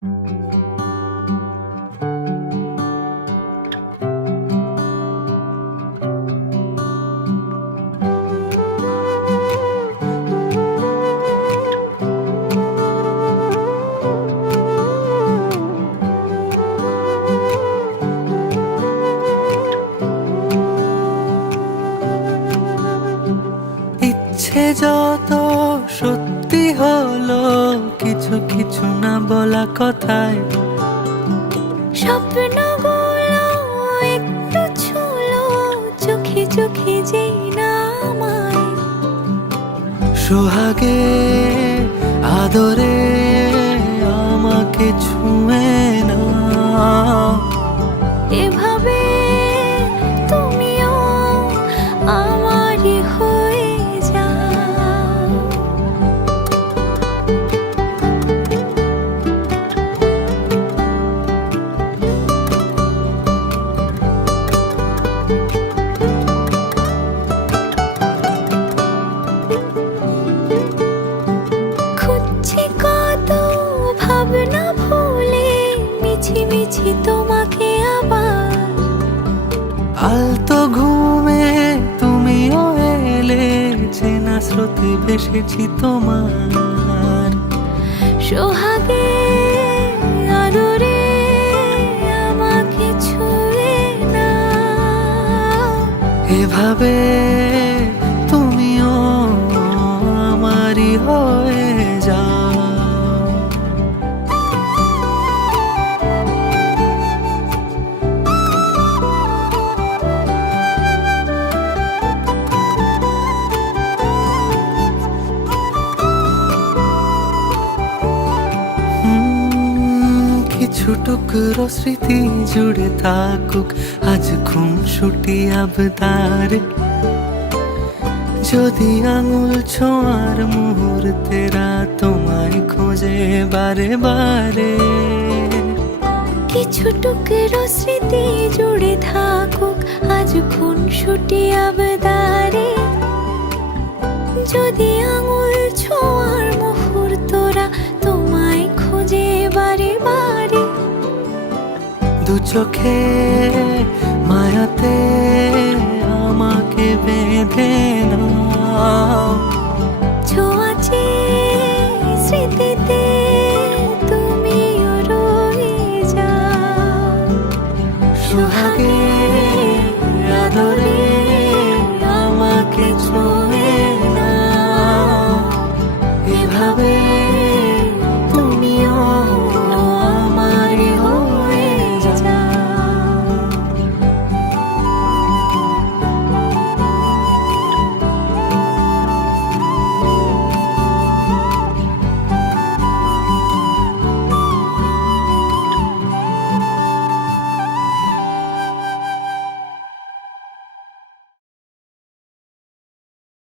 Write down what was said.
ইচ্ছে যত সত্যি হলো, কিছু কিছু না বলা কথায় স্বপ্নগুলো একটু ছুলো, চোখে চোখে যেই না আমায়। সোহাগে আদরে আমাকে ছুঁয়ে না, এভাবে তুমিও আমারই হয়ে যাও। খুঁজছি কত ভাবনা ভুলে, মিছি মিছি তোমাকে আবার। আলতো ঘুমে তুমিও এলে, চেনা স্রোতে ভেসেছি তোমার। সোহাগে আদরে আমাকে ছুঁয়ে নাও, এভাবে তুমিও আমারই হয়ে যাও। কিছু টুকরো স্মৃতি জুড়ে থাকুক আজ খুনসুটি আবদার, যদি আঙুল ছোঁয়ার মুহূর্তেরা তোমায় খোঁজে বারে বারে। কিছু টুকরো স্মৃতি জুড়ে থাকুক আজ খুনসুটি আবদারে, যদি আঙুল ছোঁয়ার মুহূর্তরা তোমায় খোঁজে বারে বারে। দু চোখে মায়াতে আমাকে বেঁধে নাও, ছোঁয়াচে স্মৃতিতে